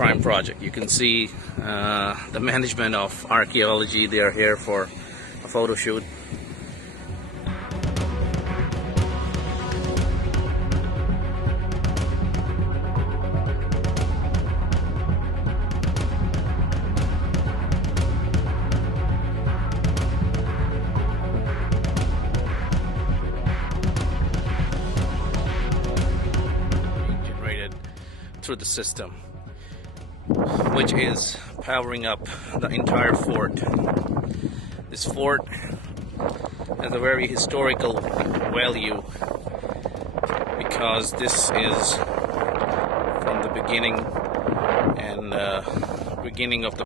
prime project. You can see the management of archaeology. They are here for a photo shoot. Generated through the system, which is powering up the entire fort. This fort has a very historical value because this is from the beginning of the